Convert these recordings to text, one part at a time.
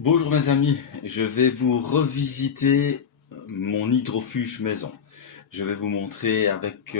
Bonjour mes amis, je vais vous revisiter mon hydrofuge maison. Je vais vous montrer avec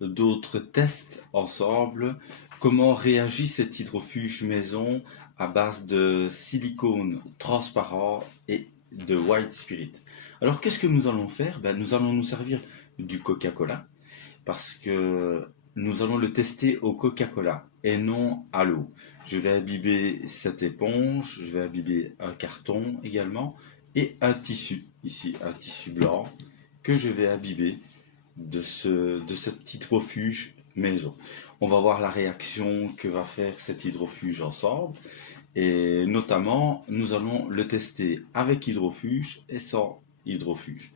d'autres tests ensemble comment réagit cet hydrofuge maison à base de silicone transparent et de white spirit. Alors qu'est-ce que nous allons faire? Nous allons nous servir du Coca-Cola parce que nous allons le tester au Coca-Cola et non à l'eau. Je vais imbiber cette éponge, je vais imbiber un carton également et un tissu, ici un tissu blanc que je vais imbiber de ce petit hydrofuge maison. On va voir la réaction que va faire cet hydrofuge ensemble et notamment nous allons le tester avec hydrofuge et sans hydrofuge.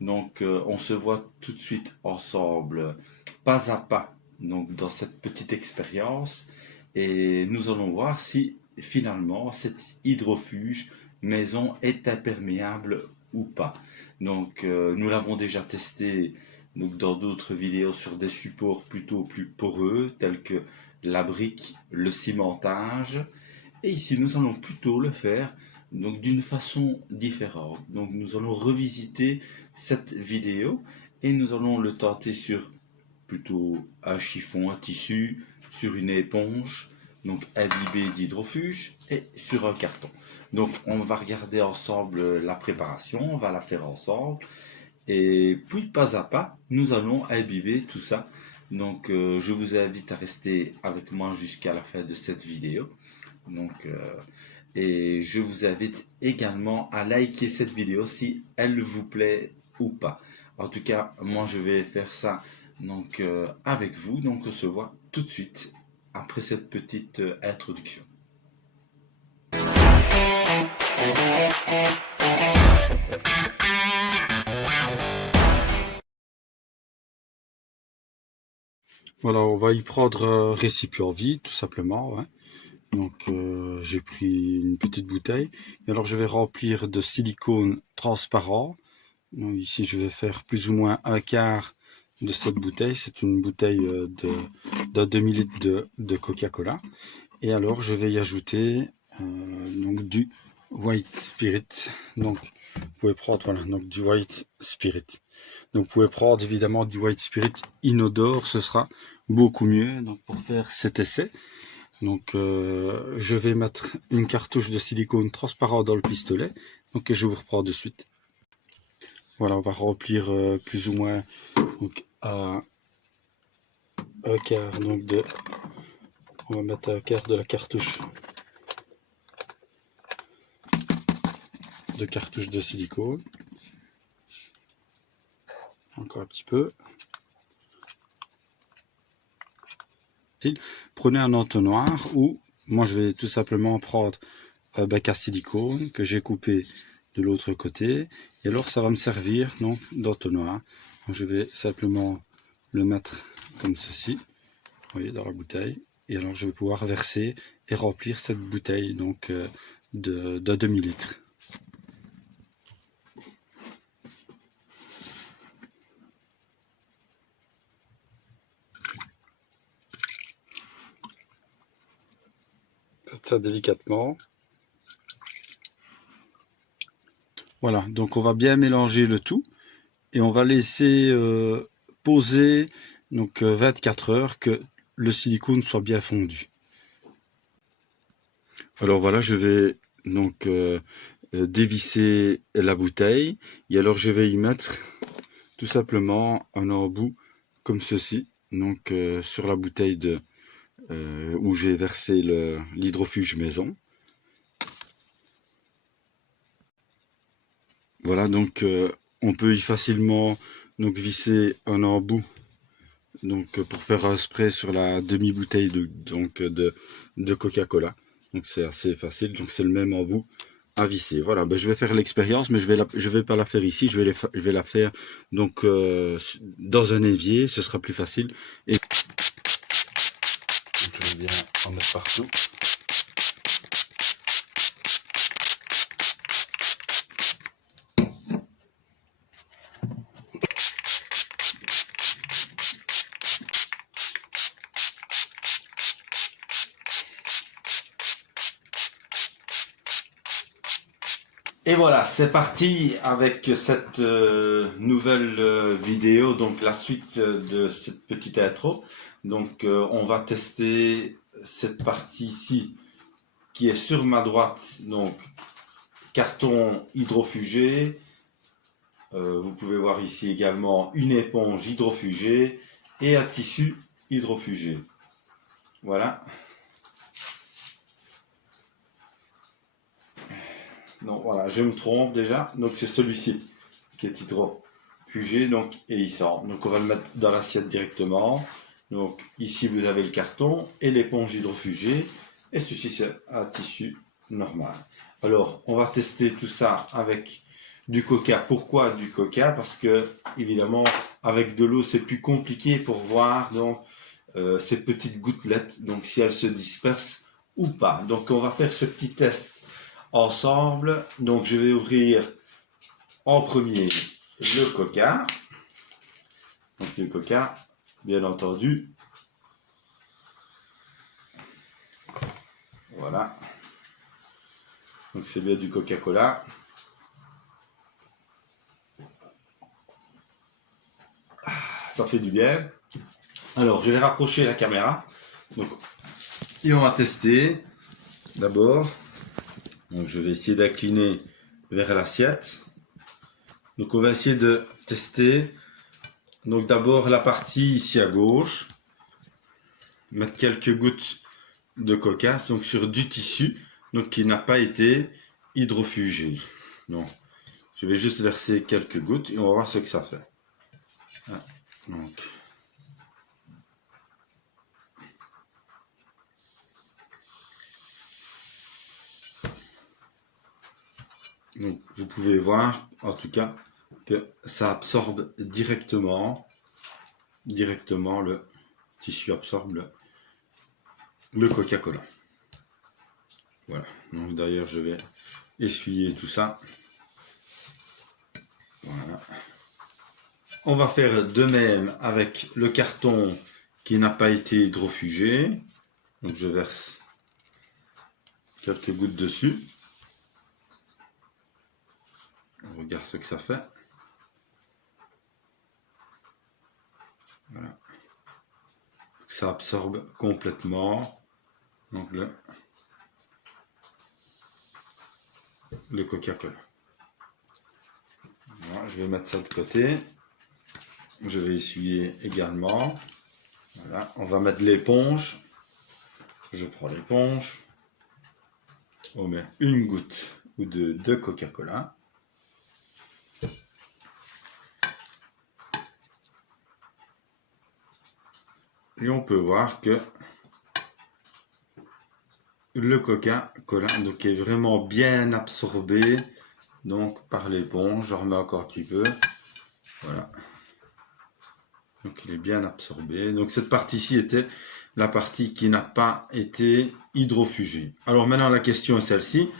Donc on se voit tout de suite ensemble, pas à pas, donc dans cette petite expérience, et nous allons voir si finalement cet hydrofuge maison est imperméable ou pas. Donc nous l'avons déjà testé donc, dans d'autres vidéos sur des supports plutôt plus poreux tels que la brique, le cimentage, et ici, nous allons plutôt le faire donc d'une façon différente. Donc, nous allons revisiter cette vidéo et nous allons le tenter sur plutôt un chiffon, un tissu, sur une éponge, donc imbibée d'hydrofuge et sur un carton. Donc, on va regarder ensemble la préparation, on va la faire ensemble. Et puis, pas à pas, nous allons imbiber tout ça. Donc, je vous invite à rester avec moi jusqu'à la fin de cette vidéo. Donc, et je vous invite également à liker cette vidéo si elle vous plaît ou pas. En tout cas, moi je vais faire ça donc avec vous. Donc on se voit tout de suite après cette petite introduction. Voilà, on va y prendre un récipient vide tout simplement. Ouais. Donc j'ai pris une petite bouteille et alors je vais remplir de silicone transparent. Donc, ici je vais faire plus ou moins un quart de cette bouteille. C'est une bouteille d'un demi-litre de Coca-Cola. Et alors je vais y ajouter donc du white spirit. Donc vous pouvez prendre voilà, donc du white spirit. Donc vous pouvez prendre évidemment du white spirit inodore, ce sera beaucoup mieux donc pour faire cet essai. Donc je vais mettre une cartouche de silicone transparent dans le pistolet, donc je vous reprends de suite. Voilà, on va remplir plus ou moins donc, à un quart donc de, on va mettre un quart de la cartouche de silicone. Encore un petit peu. Prenez un entonnoir ou moi je vais tout simplement prendre un bac à silicone que j'ai coupé de l'autre côté et alors ça va me servir donc d'entonnoir. Je vais simplement le mettre comme ceci, vous voyez, dans la bouteille, et alors je vais pouvoir verser et remplir cette bouteille donc d'un demi-litre. Faites ça délicatement. Voilà, donc on va bien mélanger le tout et on va laisser poser donc 24 heures que le silicone soit bien fondu. Alors voilà, je vais donc dévisser la bouteille et alors je vais y mettre tout simplement un embout comme ceci, donc sur la bouteille où j'ai versé l'hydrofuge maison. Voilà, donc on peut y facilement donc visser un embout donc pour faire un spray sur la demi-bouteille de Coca-Cola. Donc c'est assez facile, donc c'est le même embout à visser. Voilà, je vais faire l'expérience, mais je vais pas la faire ici, je vais la faire donc dans un évier, ce sera plus facile. Et donc, je vais bien en mettre partout. Et voilà, c'est parti avec cette nouvelle vidéo, donc la suite de cette petite intro. Donc on va tester cette partie ici qui est sur ma droite, donc carton hydrofugé. Vous pouvez voir ici également une éponge hydrofugée et un tissu hydrofugé. Voilà. Donc voilà, je me trompe déjà. Donc c'est celui-ci qui est hydrofugé, donc, et il sort. Donc on va le mettre dans l'assiette directement. Donc ici vous avez le carton et l'éponge hydrofugée. Et ceci c'est un tissu normal. Alors on va tester tout ça avec du coca. Pourquoi du coca? Parce que évidemment avec de l'eau c'est plus compliqué pour voir donc ces petites gouttelettes, donc si elles se dispersent ou pas. Donc on va faire ce petit test ensemble. Donc je vais ouvrir en premier le coca. Donc c'est le coca, bien entendu. Voilà. Donc c'est bien du Coca-Cola. Ça fait du bien. Alors je vais rapprocher la caméra. Donc, et on va tester d'abord. Donc je vais essayer d'incliner vers l'assiette. Donc on va essayer de tester. Donc d'abord la partie ici à gauche. Mettre quelques gouttes de coca donc sur du tissu donc qui n'a pas été hydrofugé. Donc je vais juste verser quelques gouttes et on va voir ce que ça fait. Ah, donc vous pouvez voir en tout cas que ça absorbe directement le tissu absorbe le Coca-Cola. Voilà, donc d'ailleurs je vais essuyer tout ça. Voilà. On va faire de même avec le carton qui n'a pas été hydrofugé. Donc je verse quelques gouttes dessus. On regarde ce que ça fait. Voilà. Ça absorbe complètement donc le Coca-Cola. Voilà, je vais mettre ça de côté. Je vais essuyer également. Voilà, on va mettre l'éponge. Je prends l'éponge. On met une goutte ou deux de Coca-Cola. Et on peut voir que le Coca-Cola donc est vraiment bien absorbé donc par l'éponge. Je remets encore un petit peu. Voilà. Donc il est bien absorbé. Donc cette partie-ci était la partie qui n'a pas été hydrofugée. Alors maintenant la question est celle-ci.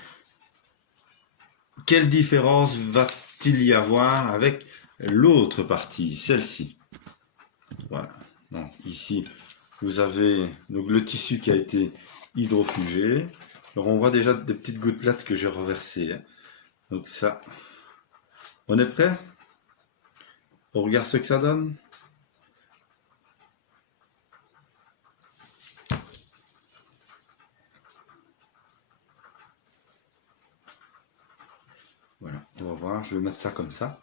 Quelle différence va-t-il y avoir avec l'autre partie, celle-ci? Voilà. Donc ici vous avez donc le tissu qui a été hydrofugé. Alors on voit déjà des petites gouttelettes que j'ai reversées. Donc ça, on est prêt? On regarde ce que ça donne. Voilà, on va voir, je vais mettre ça comme ça.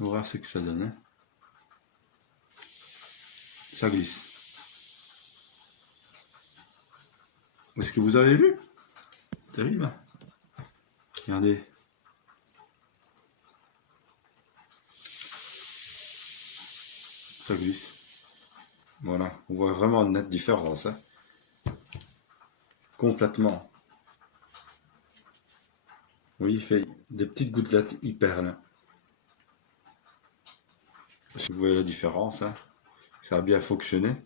On va voir ce que ça donne. Hein. Ça glisse. Est-ce que vous avez vu? Terrible. Hein. Regardez. Ça glisse. Voilà, on voit vraiment une nette différence. Hein. Complètement. Oui, il fait des petites gouttelettes hyper là. Vous voyez la différence, hein. Ça a bien fonctionné.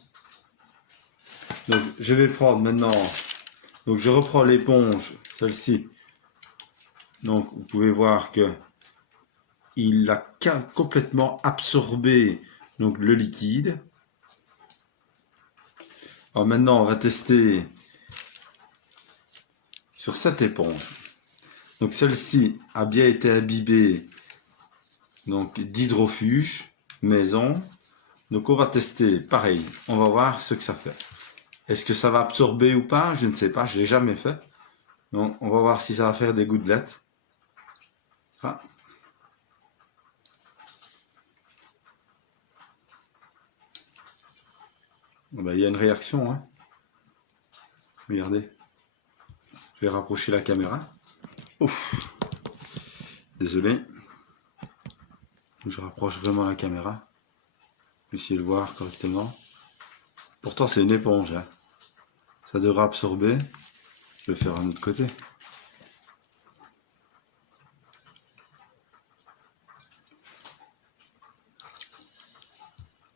Donc je vais prendre maintenant, donc je reprends l'éponge, celle-ci. Donc vous pouvez voir que il a complètement absorbé donc le liquide. Alors maintenant on va tester sur cette éponge. Donc celle-ci a bien été imbibée donc d'hydrofuge maison. Donc on va tester pareil, on va voir ce que ça fait. Est-ce que ça va absorber ou pas? Je ne sais pas, je l'ai jamais fait. Donc on va voir si ça va faire des gouttelettes. Ah. Ben, il y a une réaction, hein. Regardez. Je vais rapprocher la caméra. Ouf. Désolé. Je rapproche vraiment la caméra. Pour essayer de voir correctement. Pourtant c'est une éponge, hein. Ça devrait absorber. Je vais faire un autre côté.